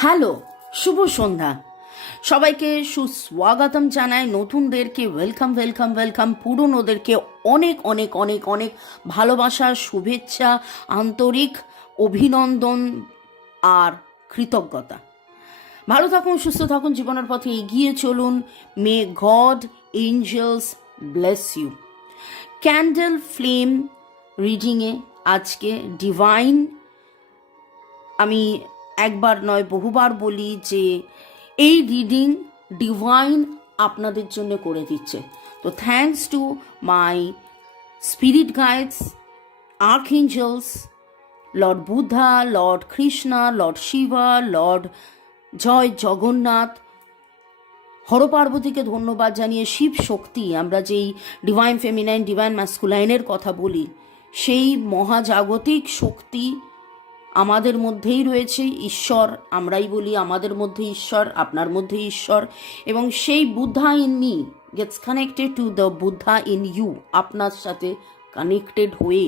Hello, শুভ সন্ধ্যা। সবাইকে সুস্বাগতম জানাই, নতুনদেরকে ওয়েলকাম ওয়েলকাম ওয়েলকাম, পুরনোদেরকে অনেক অনেক অনেক অনেক ভালোবাসা, শুভেচ্ছা, আন্তরিক অভিনন্দন আর কৃতজ্ঞতা। ভালো থাকুন, সুস্থ থাকুন, জীবনের পথে এগিয়ে চলুন। May god angels bless you. Candle flame রিডিংয়ে আজকে ডিভাইন, আমি একবার নয় বহুবার বলি যে এই রিডিং ডিভাইন আপনাদের জন্য করে দিচ্ছে। তো thanks to my spirit guides, archangels, lord Buddha, lord Krishna, lord Shiva, lord জয় জগন্নাথ, হরপার্বতীকে ধন্যবাদ জানিয়ে শিব শক্তি, আমরা যেই ডিভাইন ফেমিনাইন ডিভাইন ম্যাসকুলাইনের কথা বলি, সেই মহাজাগতিক শক্তি আমাদের মধ্যেই রয়েছে। ঈশ্বর আমরাই বলি, আমাদের মধ্যে ঈশ্বর, আপনার মধ্যে ঈশ্বর, এবং সেই Buddha in me gets connected to the Buddha in you. আপনার সাথে কানেক্টেড হয়ে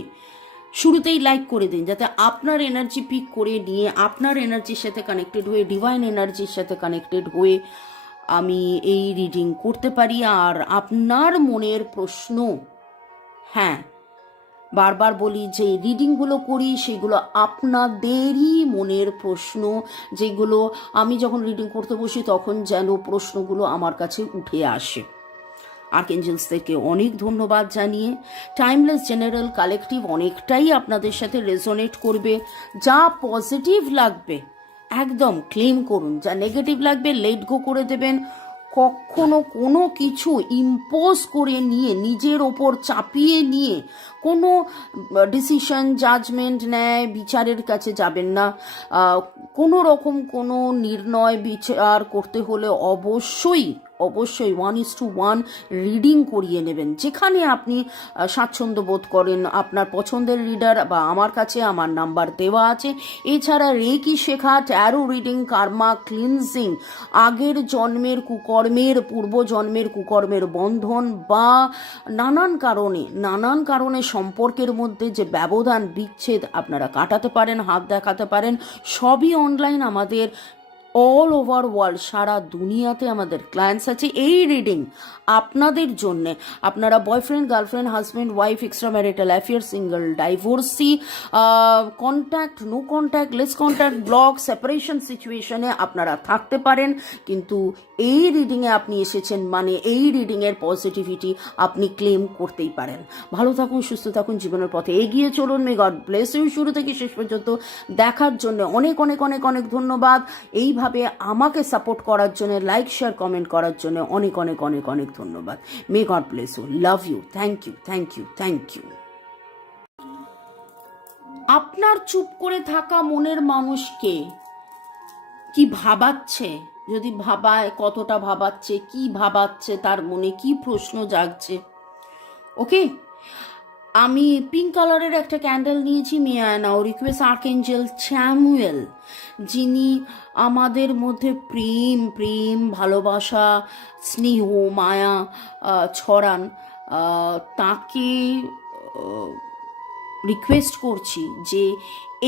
শুরুতেই লাইক করে দিন, যাতে আপনার এনার্জি পিক করে নিয়ে আপনার এনার্জির সাথে কানেক্টেড হয়ে, ডিভাইন এনার্জির সাথে কানেক্টেড হয়ে আমি এই রিডিং করতে পারি। আর আপনার মনের প্রশ্ন, হ্যাঁ বারবার বলি যে রিডিংগুলো করি সেগুলো আপনাদেরই মনের প্রশ্ন, যেগুলো আমি যখন রিডিং করতে বসি তখন যেন প্রশ্নগুলো আমার কাছে উঠে আসে। আর্কএঞ্জেলসদেরকে অনেক ধন্যবাদ জানিয়ে, টাইমলেস জেনারেল কালেকটিভ অনেকটাই আপনাদের সাথে রেজোনেট করবে। যা পজিটিভ লাগবে একদম ক্লেম করুন, যা নেগেটিভ লাগবে লেট গো করে দেবেন। কখনো কোনো কিছু ইম্পোজ করে নিয়ে, নিজের ওপর চাপিয়ে নিয়ে কোনো ডিসিশন, জাজমেন্ট, ন্যায় বিচারের কাছে যাবেন না। কোনো রকম কোনো নির্ণয় বিচার করতে হলে অবশ্যই 1:1 রিডিং করিয়ে নেবেন, যেখানে আপনি স্বাচ্ছন্দ্য বোধ করেন। আপনার পছন্দের রিডার বা আমার কাছে আমার নাম্বার দেওয়া আছে। এছাড়া রেকি শেখা, ট্যারো রিডিং, কার্মা ক্লিনজিং, আগের জন্মের কুকর্মের, পূর্বজন্মের কুকর্মের বন্ধন বা নানান কারণে সম্পর্কের মধ্যে যে ব্যবধান, বিচ্ছেদ আপনারা কাটাতে পারেন, হাত দেখাতে পারেন। সবই অনলাইন, আমাদের অল ওভার ওয়ার্ল্ড, সারা দুনিয়াতে আমাদের ক্লায়েন্টস আছে। এই রিডিং আপনাদের জন্যে, আপনারা boyfriend, girlfriend, husband, wife, extra marital affair, single, divorcee, contact, no contact, less contact, block, separation সিচুয়েশনে আপনারা থাকতে পারেন, কিন্তু এই রিডিংয়ে আপনি এসেছেন মানে এই রিডিংয়ের পজিটিভিটি আপনি ক্লেম করতেই পারেন। ভালো থাকুন, সুস্থ থাকুন, জীবনের পথে এগিয়ে চলুন। May God bless you. শুরু থেকে শেষ পর্যন্ত দেখার জন্য অনেক অনেক অনেক অনেক ধন্যবাদ। এইভাবে আমাকে সাপোর্ট করার জন্য, লাইক শেয়ার কমেন্ট করার জন্য অনেক অনেক অনেক অনেক ধন্যবাদ। May God bless you, love you, thank you, thank you, thank you. আপনার চুপ করে থাকা মনের মানুষকে কি ভাবাচ্ছে, যদি ভাবায়, কতটা ভাবাচ্ছে, কি ভাবাচ্ছে, তার মনে কি প্রশ্ন জাগছে। ওকে, আমি পিঙ্ক কালারের একটা ক্যান্ডেল নিয়েছি। মিয়া নাও রিকোয়েস্ট আর্কএঞ্জেল স্যামুয়েল, যিনি আমাদের মধ্যে প্রেম প্রেম ভালোবাসা, স্নেহ, মায়া ছড়ান, তাকে রিকোয়েস্ট করছি যে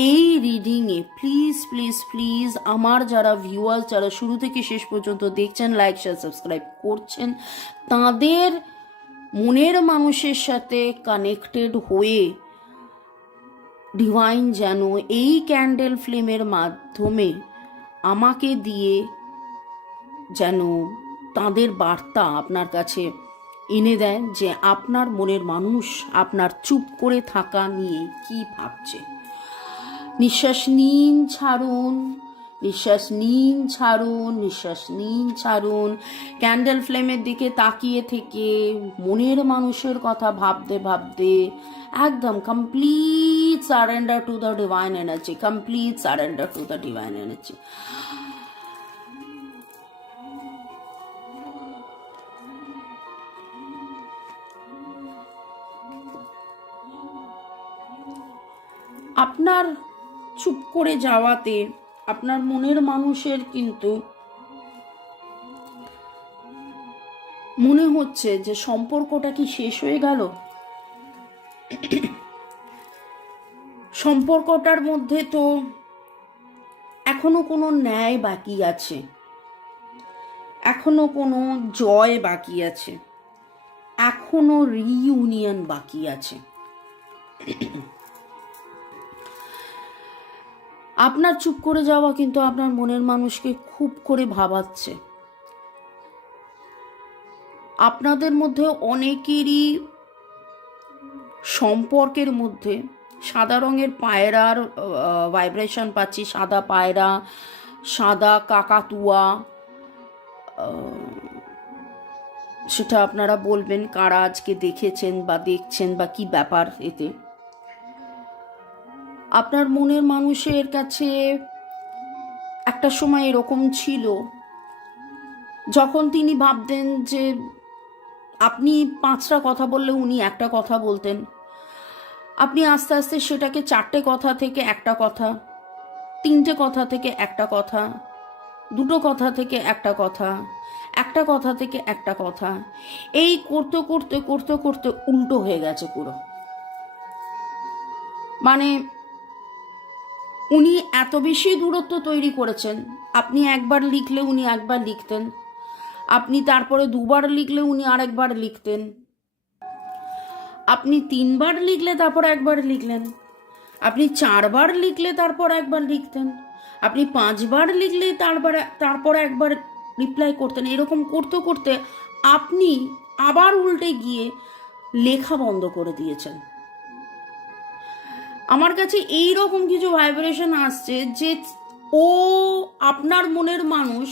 এই রিডিংয়ে প্লিজ প্লিজ প্লিজ আমার যারা ভিউয়ার্স, যারা শুরু থেকে শেষ পর্যন্ত দেখছেন, লাইক শেয়ার সাবস্ক্রাইব করছেন, তাদের মনের মানুষের সাথে কানেক্টেড হয়ে ডিভাইন যেন এই ক্যান্ডেল ফ্লেমের মাধ্যমে আমাকে দিয়ে যেন তাদের বার্তা আপনার কাছে এনে দেন, যে আপনার মনের মানুষ আপনার চুপ করে থাকা নিয়ে কি ভাবছে। নিঃশ্বাস নিন, ছাড়ুন, নিঃশ্বাস নিন, ছাড়ুন, নিঃশ্বাস নিন, ছাড়ুন। ক্যান্ডেল ফ্লেমের দিকে তাকিয়ে থেকে মনের মানুষের কথা ভাবতে ভাবতে একদম complete surrender to the divine energy, complete surrender to the divine energy. আপনার চুপ করে যাওয়াতে আপনার মনের মানুষের কিন্তু মনে হচ্ছে যে সম্পর্কটা কি শেষ হয়ে গেল, সম্পর্কটার মধ্যে তো এখনো কোনো ন্যায় বাকি আছে, এখনো কোনো জয় বাকি আছে, এখনো রিইউনিয়ন বাকি আছে। আপনার চুপ করে যাওয়া কিন্তু আপনার মনের মানুষকে খুব করে ভাবাচ্ছে। আপনাদের মধ্যে অনেকেরই সম্পর্কের মধ্যে সাদা রঙের পায়রার ভাইব্রেশন পাচ্ছি, সাদা পায়রা, সাদা কাকাতুয়া। সেটা আপনারা বলবেন কারা আজকে দেখেছেন বা দেখছেন বা কি ব্যাপার। এতে আপনার মনের মানুষের কাছে একটা সময় এরকম ছিল যখন তিনি ভাবতেন যে আপনি 5টা কথা বললে উনি একটা কথা বলতেন, আপনি আস্তে আস্তে সেটাকে 4টে কথা থেকে একটা কথা, 3টে কথা থেকে একটা কথা, 2টো কথা থেকে একটা কথা, একটা কথা থেকে একটা কথা, এই করতে করতে করতে করতে উল্টো হয়ে গেছে পুরো। মানে উনি এত বেশি দূরত্ব তৈরি করেছেন, আপনি একবার লিখলে উনি একবার লিখতেন, আপনি তারপরে 2বার লিখলে উনি আরেকবার লিখতেন, আপনি 3বার লিখলে তারপর একবার লিখলেন, আপনি 4বার লিখলে তারপর একবার লিখতেন, আপনি 5বার লিখলে তারপর একবার রিপ্লাই করতেন। এরকম করতে করতে আপনি আবার উল্টে গিয়ে লেখা বন্ধ করে দিয়েছেন। আমার কাছে এই রকম কিছু ভাইব্রেশন আসছে যে ও আপনার মনের মানুষ,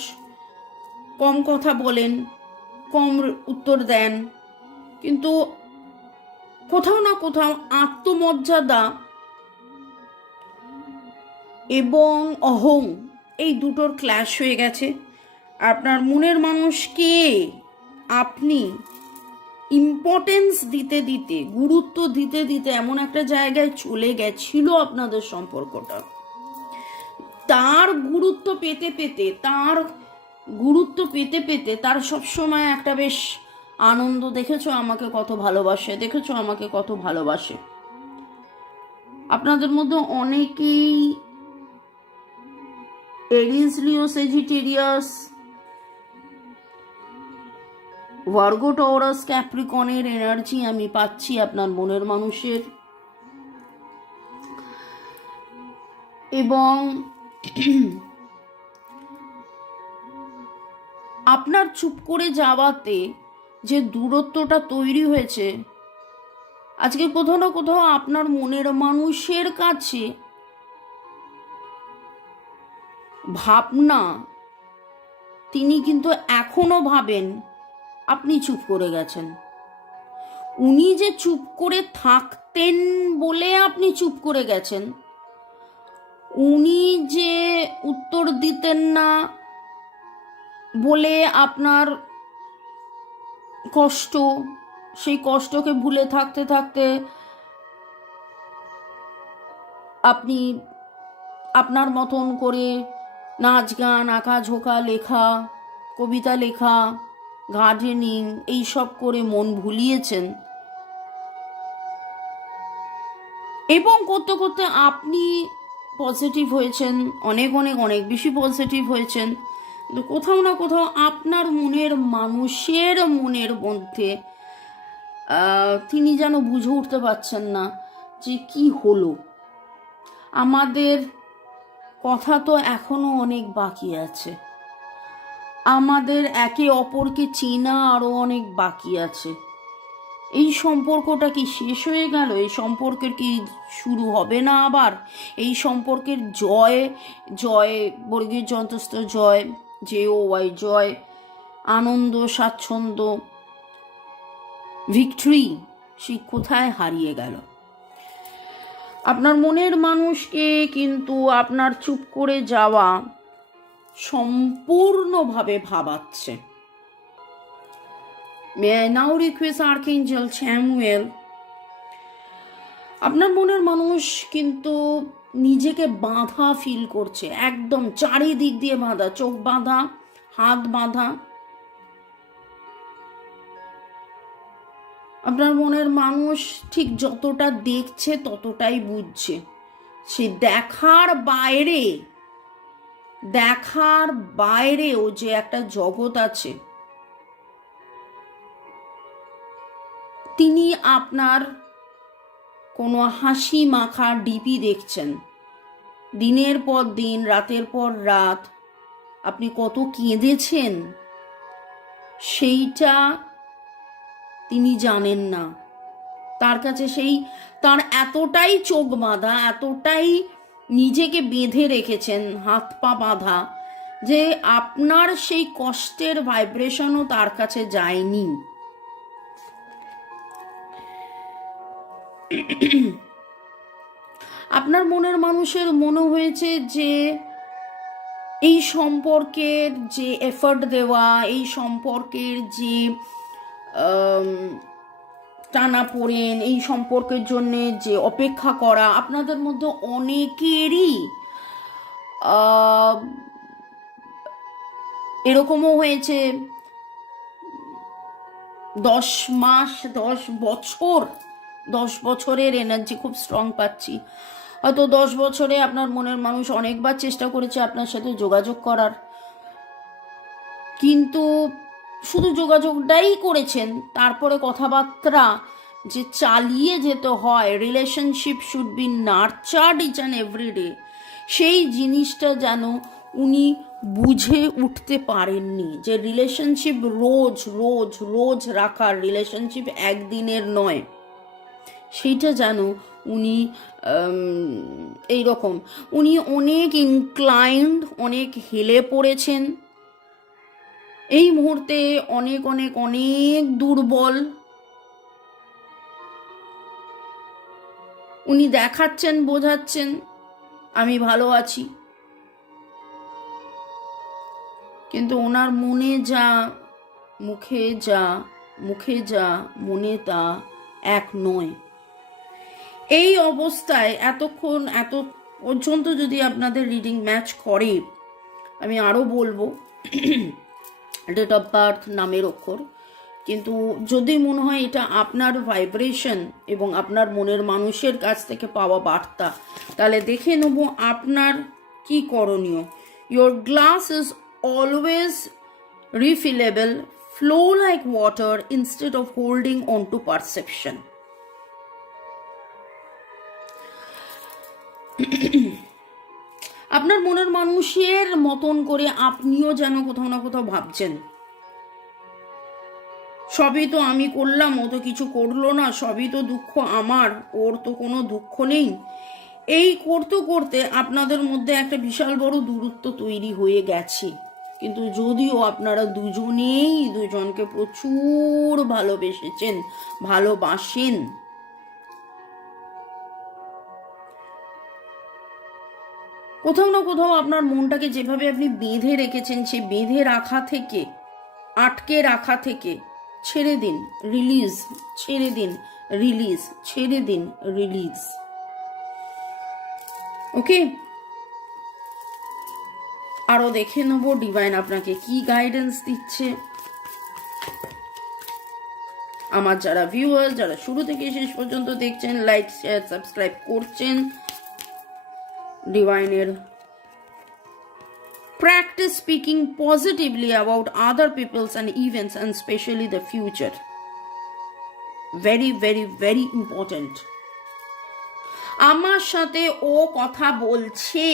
কম কথা বলেন, কম উত্তর দেন, কিন্তু কোথাও না কোথাও আত্মমর্যাদা এবং অহং এই দুটোর ক্ল্যাশ হয়ে গেছে। আপনার মনের মানুষকে আপনি ইম্পর্টেন্স দিতে দিতে, গুরুত্ব দিতে দিতে এমন একটা জায়গায় চলে গেছিল আপনাদের সম্পর্কটা। তার গুরুত্ব পেতে তার সবসময় একটা বেশ আনন্দ, দেখেছো আমাকে কত ভালোবাসে, দেখেছো আমাকে কত ভালোবাসে। আপনাদের মধ্যে অনেকেই এরিস, লিও, সেজিটেরিয়াস, ভার্গো, টরাস, ক্যাপ্রিকনের এনার্জি আমি পাচ্ছি আপনার মনের মানুষের। এবং আপনার চুপ করে যাওয়াতে যে দূরত্বটা তৈরি হয়েছে, আজকে কোথাও না কোথাও আপনার মনের মানুষের কাছে ভাবনা, তিনি কিন্তু এখনো ভাবেন আপনি চুপ করে গেছেন। উনি যে চুপ করে থাকতেন বলে আপনি চুপ করে গেছেন, উনি যে উত্তর দিতেন না বলে আপনার কষ্ট, সেই কষ্টকে ভুলে থাকতে থাকতে আপনি আপনার মতন করে নাচ গান, আঁকা ঝোঁকা, লেখা, কবিতা লেখা, গার্ডেনিং এইসব করে মন ভুলিয়েছেন। এবং করতে করতে আপনি পজিটিভ হয়েছেন, অনেক অনেক অনেক বেশি পজিটিভ হয়েছেন, কিন্তু কোথাও না কোথাও আপনার মনের মানুষের মনের মধ্যে তিনি যেন বুঝে উঠতে পারছেন না যে কি হলো। আমাদের কথা তো এখনো অনেক বাকি আছে, আমাদের একে অপরকে চেনা আরো অনেক বাকি আছে। এই সম্পর্কটা কি শেষ হয়ে গেল? এই সম্পর্কের কি শুরু হবে না আবার? এই সম্পর্কের জয়, জয় বর্গীয় যন্ত্রস্থ জয়, JOY জয়, আনন্দ, স্বাচ্ছন্দ্য, ভিক্টরি, সেই কোথায় হারিয়ে গেল? আপনার মনের মানুষকে কিন্তু আপনার চুপ করে যাওয়া সম্পূর্ণভাবে ভাবাচ্ছে। May I now request Archangel Chamuel, আপনার মনের মানুষ কিন্তু নিজেকে বাঁধা ফিল করছে, একদম চারিদিক দিয়ে বাঁধা, চোখ বাঁধা, হাত বাঁধা। আপনার মনের মানুষ ঠিক যতটা দেখছে ততটাই বুঝছে, সে দেখার বাইরে দেখার বাইরেও যে একটা জগৎ আছে, তিনি আপনার কোনো হাসি মাখা ডিপি দেখছেন, দিনের পর দিন, রাতের পর রাত আপনি কত কেঁদেছেন সেইটা তিনি জানেন না। তার কাছে তার এতটাই চোখ বাঁধা, এতটাই নিজেকে বেঁধে রেখেছেন, হাত পা বাঁধা, যে আপনার সেই কষ্টের ভাইব্রেশনও তার কাছে যায়নি। আপনার মনের মানুষের মনে হয়েছে যে এই সম্পর্কের যে এফর্ট দেওয়া, এই সম্পর্কের যে টানাপোড়েন, এই সম্পর্কের জন্য যে অপেক্ষা করা, আপনাদের মধ্যে অনেকেরই এরকমও হয়েছে 10 মাস, 10 বছরের এনার্জি খুব স্ট্রং পাচ্ছি। হয়তো 10 বছরে আপনার মনের মানুষ অনেকবার চেষ্টা করেছে আপনার সাথে যোগাযোগ করার, কিন্তু শুধু যোগাযোগটাই করেছেন, তারপরে কথাবার্তা যে চালিয়ে যেতে হয়, relationship should be nurtured each and everyday, সেই জিনিসটা যেন উনি বুঝে উঠতে পারেননি। যে রিলেশনশিপ রোজ রোজ রোজ রাখার, রিলেশনশিপ একদিনের নয়, সেইটা যেন উনি এইরকম, উনি অনেক ইনক্লাইন্ড, অনেক হেলে পড়েছেন এই মুহূর্তে, অনেক অনেক অনেক দুর্বল। উনি দেখাচ্ছেন, বোঝাচ্ছেন আমি ভালো আছি, কিন্তু ওনার মনে যা, মুখে যা মনে তা এক নয়। এই অবস্থায় এত পর্যন্ত যদি আপনাদের রিডিং ম্যাচ করে, আমি আরও বলবো ডেট অফ বার্থ, নামের অক্ষর, কিন্তু যদি মনে হয় এটা আপনার ভাইব্রেশন এবং আপনার মনের মানুষের কাছ থেকে পাওয়া বার্তা, তাহলে দেখে নেব আপনার কি করণীয়। Your glass is always refillable, flow like water instead of holding on to perception. আপনার মনের মানুষের মতন করে আপনিও যেন কোথাও না কোথাও ভাবছেন, সবই তো আমি করলাম, ও তো কিছু করলো না, সবই তো দুঃখ আমার, ওর তো কোনো দুঃখ নেই। এই করতে করতে আপনাদের মধ্যে একটা বিশাল বড় দূরত্ব তৈরি হয়ে গেছে। কিন্তু যদিও আপনারা দুজনেই দুজনকে প্রচুর ভালোবেসেছেন, ভালোবাসেন, কোথাও না কোথাও আপনার মনটাকে যেভাবে আপনি বেঁধে রেখেছেন, সেই বেঁধে রাখা থেকে, আটকে রাখা থেকে ছেড়ে দিন, রিলিজ, ছেড়ে দিন, রিলিজ, ছেড়ে দিন, রিলিজ। ওকে, আরো দেখে নেব ডিভাইন আপনাকে কি গাইডেন্স দিচ্ছে। আমার যারা ভিউয়ার্স, যারা শুরু থেকে শেষ পর্যন্ত দেখছেন, লাইক, শেয়ার, সাবস্ক্রাইব করছেন, ডিভাইনের practice speaking positively about other people's and events and especially the future. Very very very important. আমার সাথে ও কথা বলছে,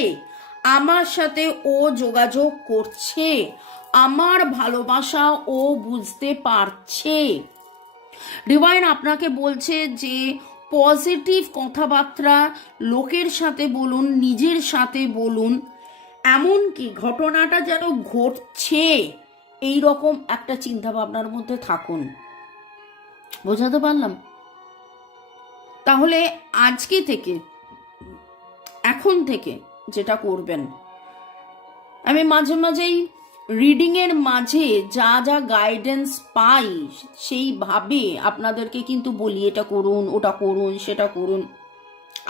আমার সাথে ও যোগাযোগ করছে, আমার ভালোবাসা ও বুঝতে পারছে। ডিভাইন আপনাকে বলছে যে পজিটিভ কথাবার্তা লোকের সাথে বলুন, নিজের সাথে বলুন, এমনকি ঘটনাটা যেন ঘটছে এই রকম একটা চিন্তা ভাবনার মধ্যে থাকুন। বোঝাতে পারলাম? তাহলে আজকে থেকে, এখন থেকে যেটা করবেন, আমি মাঝে মাঝেই রিডিংয়ের মাঝে যা যা গাইডেন্স পাই সেইভাবে আপনাদেরকে কিন্তু বলি, এটা করুন, ওটা করুন, সেটা করুন।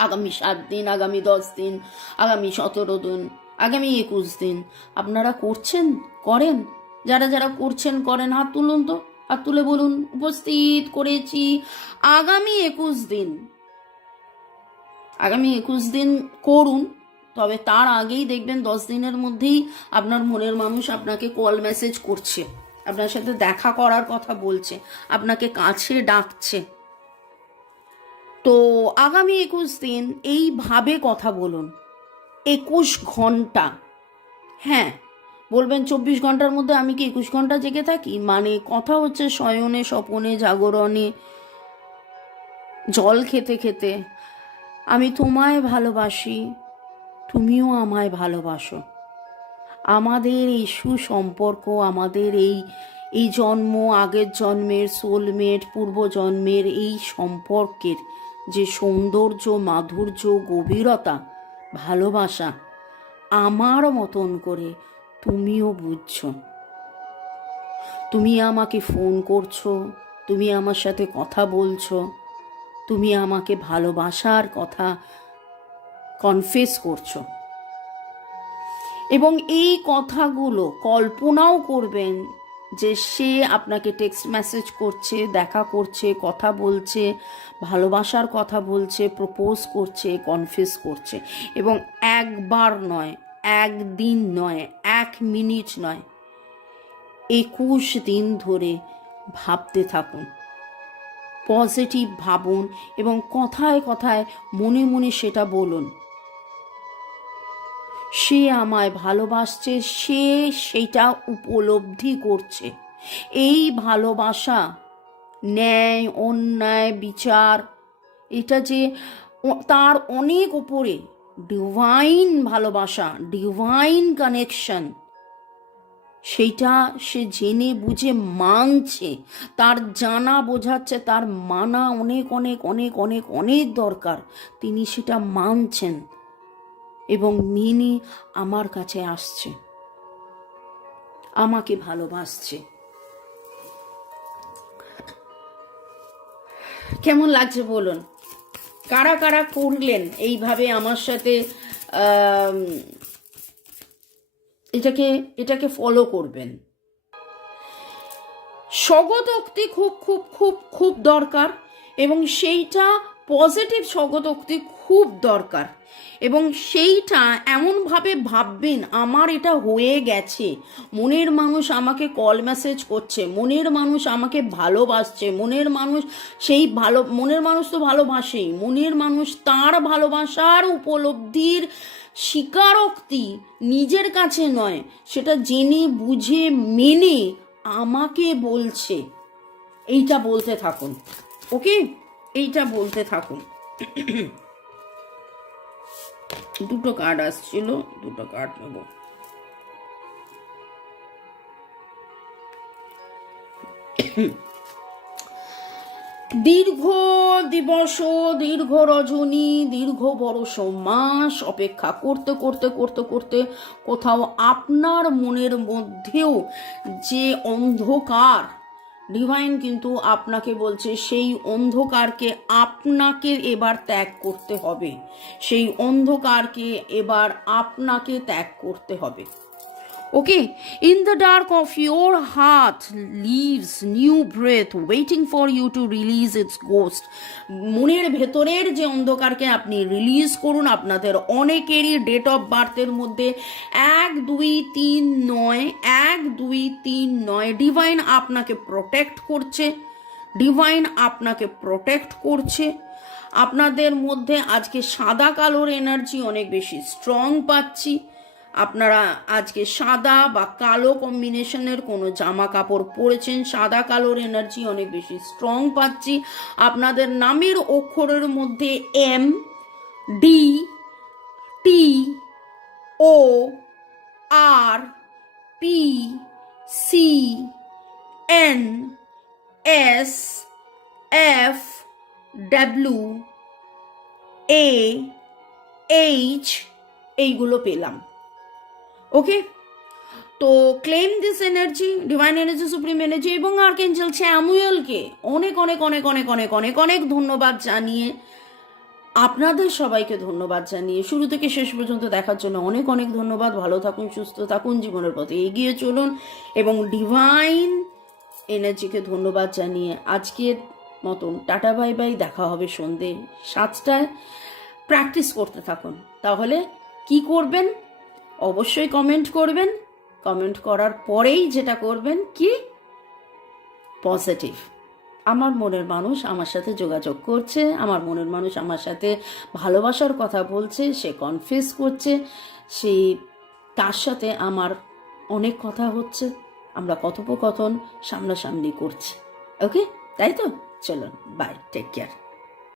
আগামী 7 দিন, আগামী 10 দিন, আগামী 17 দিন, আগামী 21 দিন আপনারা করছেন, করেন? যারা যারা করছেন করেন, হাত তুলুন তো, হাত তুলে বলুন উপস্থিত করেছি। আগামী 21 দিন, আগামী 21 দিন করুন, তবে তার আগেই দেখবেন 10 দিনের মধ্যেই আপনার মনের মানুষ আপনাকে কল মেসেজ করছে, আপনার সাথে দেখা করার কথা বলছে, আপনাকে কাছে ডাকছে। তো আগামী 21 দিন এইভাবে কথা বলুন, 21 ঘন্টা। হ্যাঁ, বলবেন 24 ঘন্টার মধ্যে আমি কি 21 ঘন্টা জেগে থাকি? মানে কথা হচ্ছে শয়নে, স্বপনে, জাগরণে, জল খেতে খেতে। আমি তোমায় ভালোবাসি, তুমিও আমায় ভালোবাসো। আমাদের এই সুসম্পর্ক, আমাদের এই জন্ম, আগের জন্মের, সোলমেট, পূর্বজন্মের এই সম্পর্কের যে সৌন্দর্য, মাধুর্য, গভীরতা, ভালোবাসা, আমার মতন করে তুমিও বুঝছো। তুমি আমাকে ফোন করছো, তুমি আমার সাথে কথা বলছো, তুমি আমাকে ভালোবাসার কথা কনফেস করছো, এবং এই কথাগুলো কল্পনাও করবেন যে সে আপনাকে টেক্সট মেসেজ করছে, দেখা করছে, কথা বলছে, ভালোবাসার কথা বলছে, প্রপোজ করছে, কনফেস করছে। এবং একবার নয়, একদিন নয়, 1 মিনিট নয়, 21 দিন ধরে ভাবতে থাকুন, পজিটিভ ভাবুন এবং কথায় কথায় মনে মনে সেটা বলুন। সে আমায় ভালোবাসছে, সে সেটা উপলব্ধি করছে। এই ভালোবাসা, ন্যায়, অন্যায়, বিচার, এটা যে তার অনেক উপরে ডিভাইন ভালোবাসা, ডিভাইন কানেকশন, সেইটা সে জেনে বুঝে মানছে। তার জানা বোঝাচ্ছে, তার মানা অনেক অনেক অনেক অনেক অনেক দরকার। তিনি সেটা মানছেন এবং মেনে আমার কাছে আসছে, আমাকে ভালোবাসছে। কেমন লাগছে বলুন? কারা কারা করলেন এইভাবে আমার সাথে, এটাকে ফলো করবেন। স্বগতোক্তি খুব খুব খুব খুব দরকার, এবং সেইটা পজিটিভ স্বগতোক্তি খুব দরকার। এবং সেইটা এমনভাবে ভাববেন, আমার এটা হয়ে গেছে, মনের মানুষ আমাকে কল মেসেজ করছে, মনের মানুষ আমাকে ভালোবাসছে, মনের মানুষ মনের মানুষ তো ভালোবাসেই, মনের মানুষ তার ভালোবাসার উপলব্ধির স্বীকারোক্তি নিজের কাছে নয়, সেটা জেনে বুঝে মেনে আমাকে বলছে। এইটা বলতে থাকুন, ওকে? এইটা বলতে থাকুন। দুটো কার্ড আসছিল, দুটো কার্ড নেব। দীর্ঘ দিবস, দীর্ঘ রজনী, দীর্ঘ বরষ মাস অপেক্ষা করতে করতে করতে করতে কোথাও আপনার মনের মধ্যেও যে অন্ধকার, ডিভাইন কিন্তু আপনাকে বলছে সেই অন্ধকারকে আপনাকে এবার ত্যাগ করতে হবে, সেই অন্ধকারকে এবার আপনাকে ত্যাগ করতে হবে। Okay, in the dark of your heart lives new breath waiting for you to release its ghost. মনের ভেতরের যে অন্ধকারকে আপনি রিলিজ করুন। আপনাদের অনেকেরই ডেট অফ বার্থের মধ্যে 1-2-3-9, 1-2-3-9। ডিভাইন আপনাকে প্রোটেক্ট করছে, ডিভাইন আপনাকে প্রোটেক্ট করছে। আপনাদের মধ্যে আজকে সাদা কালোর এনার্জি অনেক বেশি স্ট্রং পাচ্ছি। আপনারা আজকে সাদা বা কালো কম্বিনেশনের কোনো জামা কাপড় পরেছেন, সাদা কালোর এনার্জি অনেক বেশি স্ট্রং পাচ্ছি। আপনাদের নামের অক্ষরের মধ্যে M, D, T, O, R, P, C, N, S, F, W, A, H এইগুলো পেলাম। ওকে, তো claim this energy, divine energy, supreme energy এবং আর্কেঞ্জেল স্যামুয়েলকে অনেক অনেক অনেক অনেক অনেক অনেক অনেক ধন্যবাদ জানিয়ে, আপনাদের সবাইকে ধন্যবাদ জানিয়ে, শুরু থেকে শেষ পর্যন্ত দেখার জন্য অনেক অনেক ধন্যবাদ। ভালো থাকুন, সুস্থ থাকুন, জীবনের পথে এগিয়ে চলুন এবং ডিভাইন এনার্জিকে ধন্যবাদ জানিয়ে আজকের মতন টাটা বাই বাই। দেখা হবে সন্ধে 7টায়। প্র্যাকটিস করতে থাকুন, তাহলে কি করবেন অবশ্যই কমেন্ট করবেন। কমেন্ট করার পরেই যেটা করবেন কি, পজিটিভ। আমার মনের মানুষ আমার সাথে যোগাযোগ করছে, আমার মনের মানুষ আমার সাথে ভালোবাসার কথা বলছে, সে কনফেস করছে, সেই তার সাথে আমার অনেক কথা হচ্ছে, আমরা কথোপকথন সামনাসামনি করছি। ওকে, তাই তো? চলুন, বাই, টেক কেয়ার।